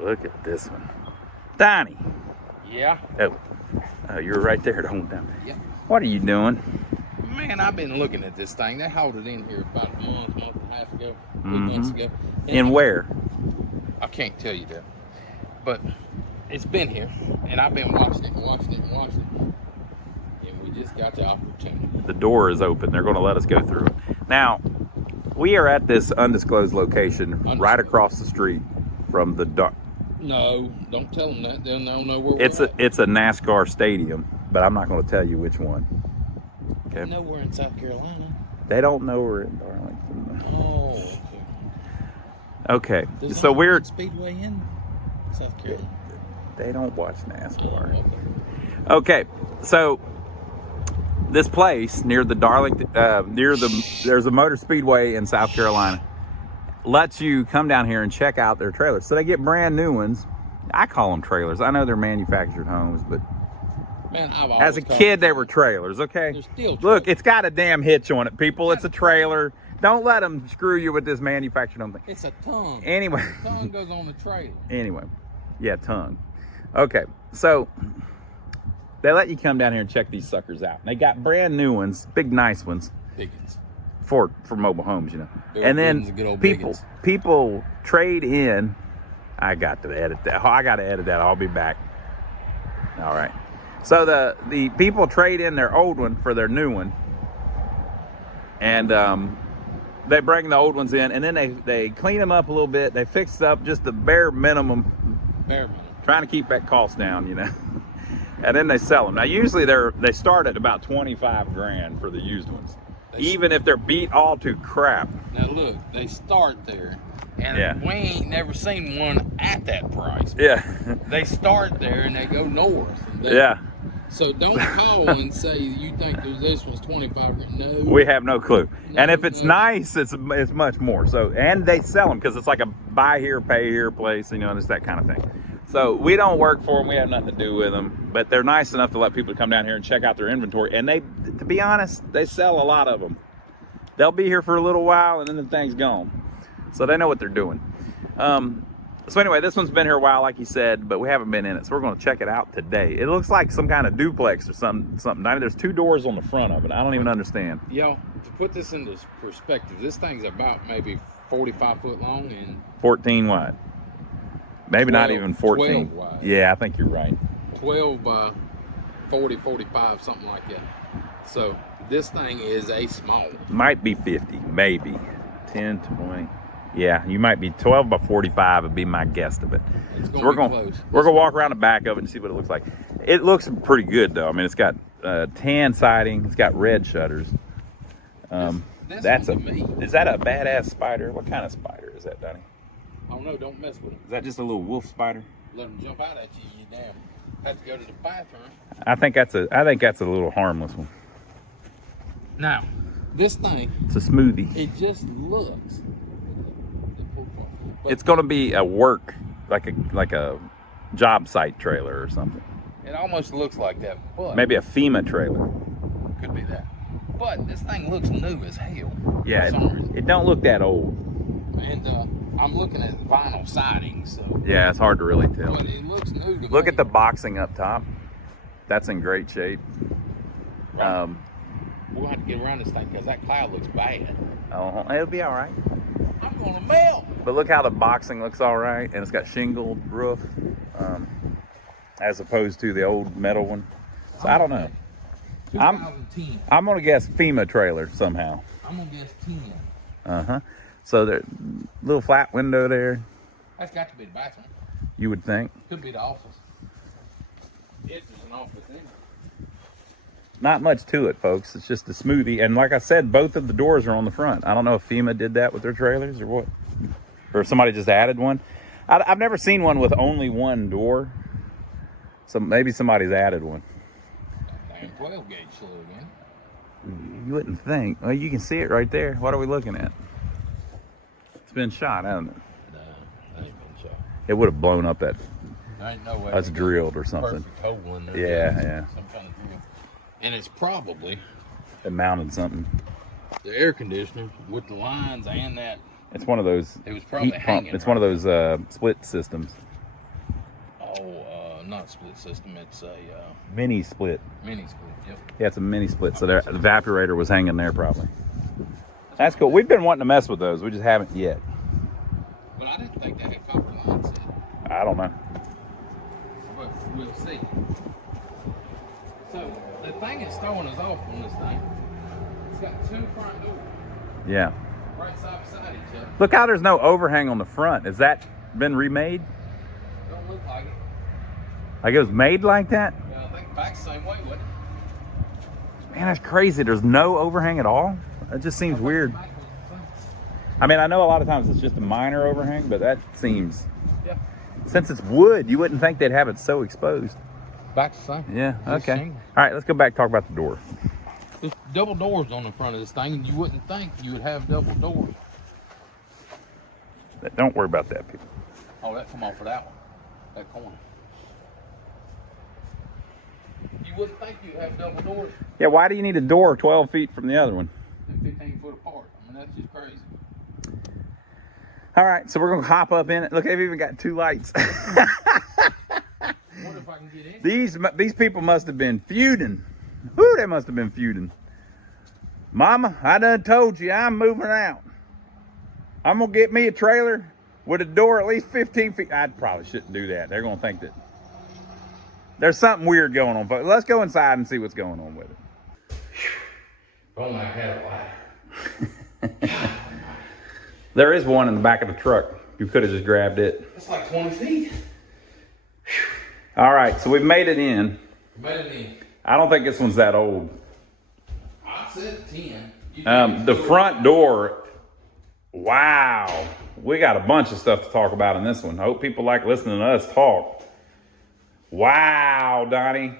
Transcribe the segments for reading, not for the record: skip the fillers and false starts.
Look at this one. Donnie. Yeah. Oh, you're right there the whole time. Yep. What are you doing? Man, I've been looking at this thing. They hauled it in here about a month and a half ago, 2 months ago. In where? I can't tell you that. But it's been here, and I've been watching it. And we just got the opportunity. The door is open. They're going to let us go through it. Now, we are at this undisclosed location right across the street from the dark. No, don't tell them that. They'll know where It's a NASCAR stadium, but I'm not going to tell you which one. Okay. I know we're in South Carolina. They don't know we're in Darlington. Oh. Okay. There's So we're Speedway in South Carolina. They don't watch NASCAR. Oh, okay. So this place near the Darlington, there's a motor speedway in South Carolina. Lets you come down here and check out their trailers. So they get brand new ones. I call them trailers. I know they're manufactured homes, but man, as a kid they were trailers. Okay. They're still trailers. Look, it's got a damn hitch on it, people. It's a trailer. Don't let them screw you with this manufactured home thing. It's a tongue. Anyway. The tongue goes on the trailer. Anyway. Yeah, tongue. Okay. So they let you come down here and check these suckers out. They got brand new ones, big nice ones. Biggins. For mobile homes, you know. And then people trade in. I got to edit that. I'll be back. All right. So the people trade in their old one for their new one, and they bring the old ones in, and then they clean them up a little bit. They fix up just the bare minimum. Trying to keep that cost down, you know. And then they sell them. Now usually they start at about 25 grand for the used ones. Even if they're beat all to crap. Now look, they start there, and we ain't never seen one at that price. Yeah. They start there and they go north. So don't call and say you think this was 25 grand. No. We have no clue. And if it's nice, it's much more. So, and they sell them because it's like a buy here, pay here place, you know, and it's that kind of thing. So we don't work for them. We have nothing to do with them, but they're nice enough to let people come down here and check out their inventory. And to be honest, they sell a lot of them. They'll be here for a little while and then the thing's gone. So they know what they're doing. So anyway, this one's been here a while, like you said, but we haven't been in it. So we're going to check it out today. It looks like some kind of duplex or something. There's 2 doors on the front of it. I don't even understand. Yo, to put this into perspective, this thing's about maybe 45 foot long and 14 wide. Maybe 12, not even 14. 12 wide. Yeah, I think you're right. 12 by 40, 45, something like that. So this thing is a small one. Might be 50, maybe 10, 20. Yeah, you might be 12 by 45 would be my guess of it. So we're gonna walk around the back of it and see what it looks like. It looks pretty good though. I mean, it's got tan siding. It's got red shutters. Is that a badass spider? What kind of spider is that, Donnie? I don't know. Don't mess with him. Is that just a little wolf spider? Let him jump out at you. You damn have to go to the bathroom. I think that's a little harmless one. Now, this thing. It's a smoothie. It just looks. It's going to be a work, like a job site trailer or something. It almost looks like that, but maybe a FEMA trailer. Could be that. But this thing looks new as hell. Yeah, it don't look that old. And I'm looking at vinyl siding, so yeah, it's hard to really tell. But it looks new to me. Look at the boxing up top. That's in great shape. Right. We'll have to get around this thing because that cloud looks bad. Oh, it'll be all right. I'm gonna melt. But look how the boxing looks all right, and it's got shingled roof, as opposed to the old metal one. So I don't know. 2010. I'm gonna guess FEMA trailer somehow. I'm gonna guess 10. So there, little flat window there. That's got to be the bathroom. You would think. Could be the office. This is an office anyway. Not much to it, folks. It's just a smoothie. And like I said, both of the doors are on the front. I don't know if FEMA did that with their trailers or what. Or if somebody just added one. I've never seen one with only one door. So maybe somebody's added one. Damn 12 gauge slug, man. You wouldn't think. Well, you can see it right there. What are we looking at? It's been shot, hasn't it? No, that ain't been shot. It would have blown up that. There ain't no way. That's drilled or something. Perfect hole in there. Yeah. Some kind of drill. And it's probably it mounted something. The air conditioner with the lines and that. It's one of those. It was probably heat hanging. pump. It's one of those split systems. not a split system. It's a Mini split. mini split. Yep. Yeah, it's a mini split. So the evaporator was hanging there probably. That's cool. We've been wanting to mess with those. We just haven't yet. But I didn't think they had copper lines in. I don't know. But we'll see. So the thing that's throwing us off on this thing, it's got 2 front doors, Yeah. right side beside each other. Look how there's no overhang on the front. Has that been remade? Don't look like it. Like it was made like that? I think back's the same way, wouldn't it? Man, that's crazy. There's no overhang at all. That just seems weird. Back was the same. I mean, I know a lot of times it's just a minor overhang, but that seems, Yeah. since it's wood, you wouldn't think they'd have it so exposed. Back's the same. Yeah, Just okay. shingles. All right, let's go back and talk about the door. There's double doors on the front of this thing, and you wouldn't think you would have double doors. Don't worry about that, people. Oh, that come off of that one, that corner. You wouldn't think you'd have double doors Yeah, why do you need a door 12 feet from the other one? and 15 foot apart. I mean, that's just crazy. All right, so we're going to hop up in it. Look, they've even got 2 lights. I wonder if I can get in. These people must have been feuding. Whoo, they must have been feuding. Mama, I done told you I'm moving out. I'm going to get me a trailer with a door at least 15 feet. I probably shouldn't do that. They're going to think that there's something weird going on. But let's go inside and see what's going on with it. If only I had a ladder. There is one in the back of the truck. You could have just grabbed it. That's like 20 feet. All right, so we've made it in. Made it in. I don't think this one's that old. I said 10. You The front door, wow. We got a bunch of stuff to talk about in this one. I hope people like listening to us talk. Wow, Donnie.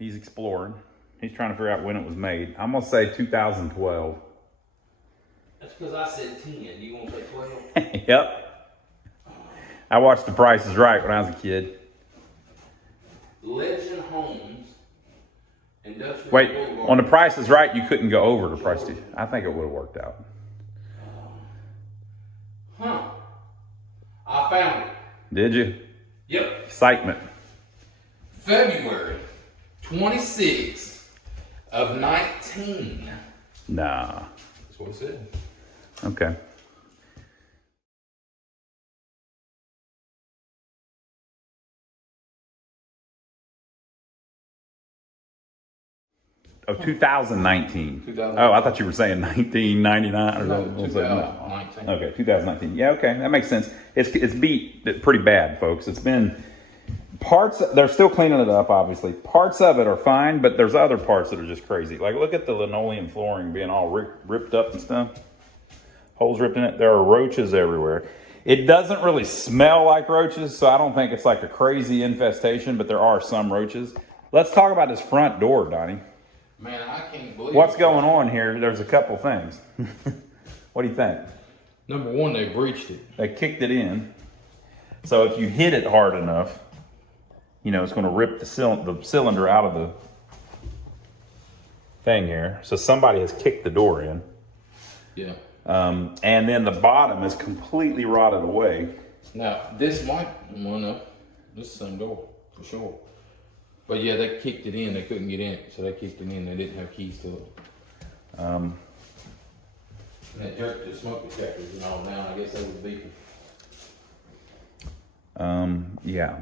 He's exploring. He's trying to figure out when it was made. I'm going to say 2012. That's because I said 10. You gonna say 12? Yep. I watched The Price is Right when I was a kid. Legend Homes. Industrial Wait, Boulevard. on The Price is Right, you couldn't go over the price. I think it would have worked out. Huh. I found it. Did you? Yep. Excitement. February 26th of 19. Nah. That's what it said. Okay. Oh, 2019. Oh, I thought you were saying 1999 or No, something. 2019. Okay, 2019. Yeah, okay, that makes sense. It's beat pretty bad, folks. It's been parts. They're still cleaning it up, obviously. Parts of it are fine, but there's other parts that are just crazy. Like, look at the linoleum flooring being all ripped up and stuff. Holes ripped in it. There are roaches everywhere. It doesn't really smell like roaches, so I don't think it's like a crazy infestation, but there are some roaches. Let's talk about this front door, Donnie. Man, I can't believe What's going on here? There's a couple things. What do you think? Number one, they breached it. They kicked it in. So if you hit it hard enough, you know, it's going to rip the cylinder out of the thing here. So somebody has kicked the door in. Yeah. And then the bottom is completely rotted away. Now, this might, well, no, this is the same door, for sure. But yeah, they kicked it in. They couldn't get in it, so they kicked it in. They didn't have keys to it. And they jerked the smoke detectors and all down. I guess they were beeping. Yeah.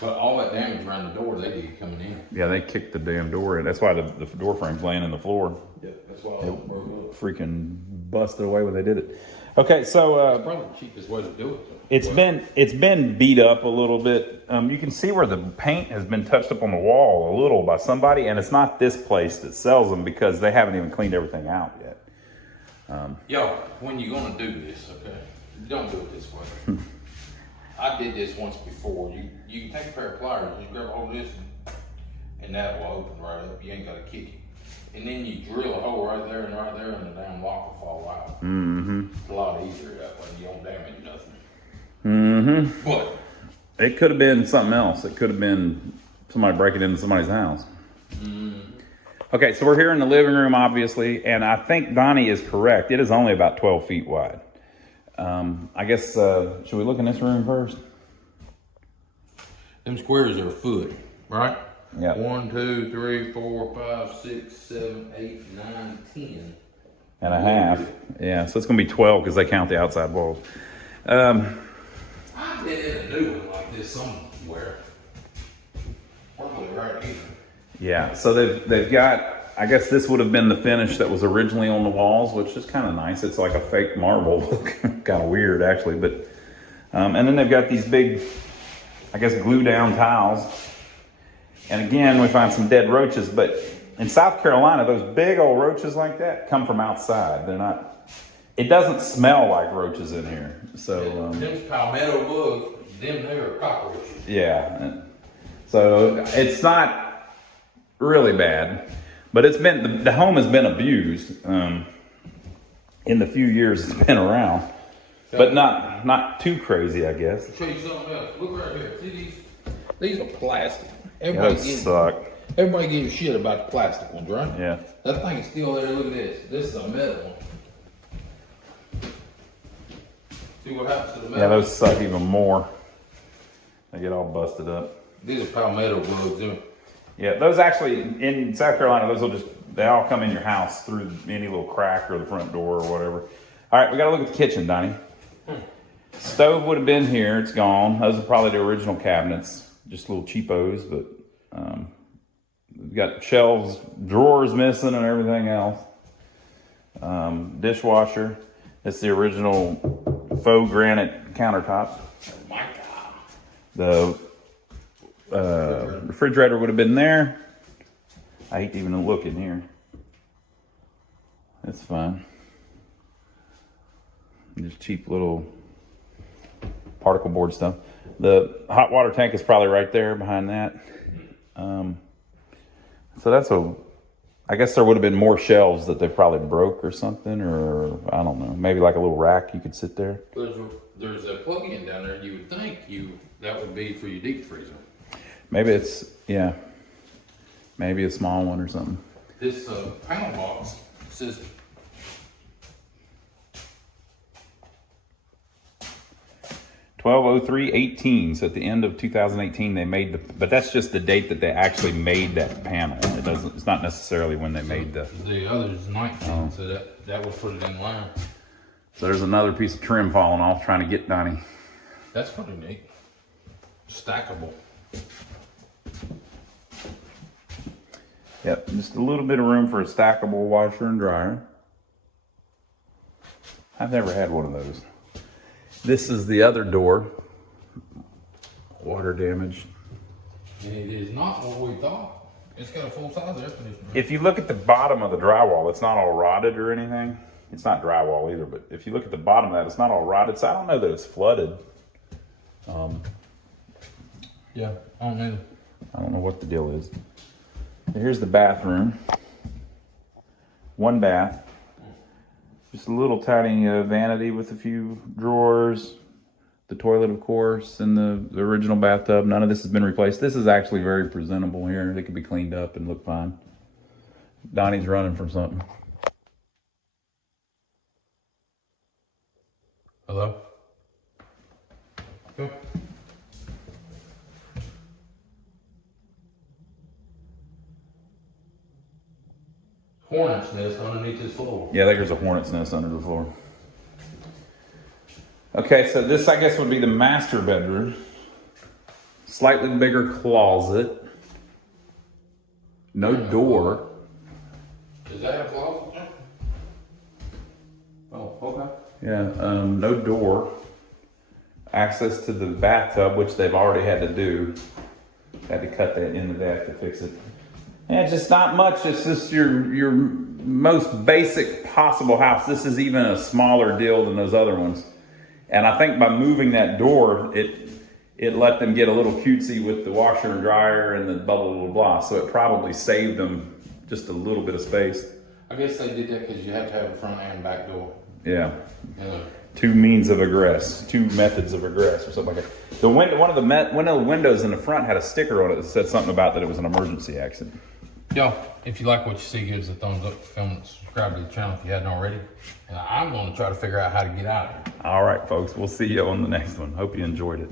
But all that damage around the door they did coming in. Yeah, they kicked the damn door in. That's why the door frame's laying in the floor. Yeah, that's why they broke up. Freaking busted away when they did it. Okay, so It's probably the cheapest way to do it, though. it's been beat up a little bit. You can see where the paint has been touched up on the wall a little by somebody, and it's not this place that sells them because they haven't even cleaned everything out yet. Yo, when you're gonna do this, okay, don't do it this way. I did this once before. You can take a pair of pliers, just grab a hold of this, and that will open right up. You ain't gotta kick it. And then you drill a hole right there, and the damn lock will fall out. Mm-hmm. It's a lot easier that way. You don't damage nothing. Mm-hmm. But It could have been something else. It could have been somebody breaking into somebody's house. Okay, so we're here in the living room, obviously, and I think Donnie is correct. It is only about 12 feet wide. I guess, should we look in this room first? Them squares are a foot, right? Yeah. 1, 2, 3, 4, 5, 6, 7, 8, 9, 10. And a half. Yeah, so it's gonna be 12 because they count the outside walls. I did a new one like this somewhere. Probably right here. Yeah, so they've got, I guess this would have been the finish that was originally on the walls, which is kind of nice. It's like a fake marble, kind of weird actually, but, and then they've got these big, I guess, glue down tiles. And again, we find some dead roaches, but in South Carolina, those big old roaches like that come from outside. They're not, it doesn't smell like roaches in here. So, Them palmetto bugs, them there are cockroaches. yeah. So it's not really bad, but it's been, the home has been abused in the few years it's been around, but not too crazy, I guess. I'll show you something else. Look right here. See these? These are plastic. Those suck. Everybody gives a shit about the plastic ones, right? Yeah. That thing is still there. Look at this. This is a metal one. See what happens to the metal? Yeah, those suck even more. They get all busted up. These are palmetto bugs. Yeah, those actually, in South Carolina, those will just, they all come in your house through any little crack or the front door or whatever. All right, we gotta look at the kitchen, Donnie. Stove would have been here, it's gone. Those are probably the original cabinets. Just little cheapos, but we've got shelves, drawers missing and everything else. Dishwasher. It's the original faux granite countertops. My God. The refrigerator would have been there. I hate to even look in here. It's fine. Just cheap little particle board stuff. The hot water tank is probably right there behind that. So that's I guess there would have been more shelves that they probably broke or something, or I don't know, maybe like a little rack you could sit there. There's a plug-in down there. You would think that would be for your deep freezer. Maybe it's, yeah, maybe a small one or something. This panel box says 12/03/18. So at the end of 2018, they made but that's just the date that they actually made that panel. It's not necessarily when they made the other is 19, so that would put it in line. So there's another piece of trim falling off trying to get Donnie. That's pretty neat. Stackable. Yep, just a little bit of room for a stackable washer and dryer. I've never had one of those. This is the other door. Water damage. And it is not what we thought. It's got a full-size air conditioner. If you look at the bottom of the drywall, it's not all rotted or anything. It's not drywall either, but if you look at the bottom of that, it's not all rotted. So I don't know that it's flooded. Yeah, I don't know. I don't know what the deal is. Here's the bathroom. One bath. Just a little tiny vanity with a few drawers. The toilet, of course, and the original bathtub. None of this has been replaced. This is actually very presentable here. It could be cleaned up and look fine. Donnie's running from something. Hello? Okay. Hornet's nest underneath this floor. Yeah, there's a hornet's nest under the floor. Okay, so this, I guess, would be the master bedroom. Slightly bigger closet. No door. Does that have a closet there? Oh, okay. Yeah, no door. Access to the bathtub, which they've already had to do. Had to cut that in the deck to fix it. Yeah, just not much. It's just your most basic possible house. This is even a smaller deal than those other ones. And I think by moving that door, it let them get a little cutesy with the washer and dryer and the blah, blah, blah, blah. So it probably saved them just a little bit of space. I guess they did that because you have to have a front and back door. Yeah. Yeah. Two methods of egress or something like that. One of the windows in the front had a sticker on it that said something about that it was an emergency exit. Y'all, if you like what you see, give us a thumbs up, film it, subscribe to the channel if you hadn't already. And I'm gonna try to figure out how to get out of here. All right, folks, we'll see you on the next one. Hope you enjoyed it.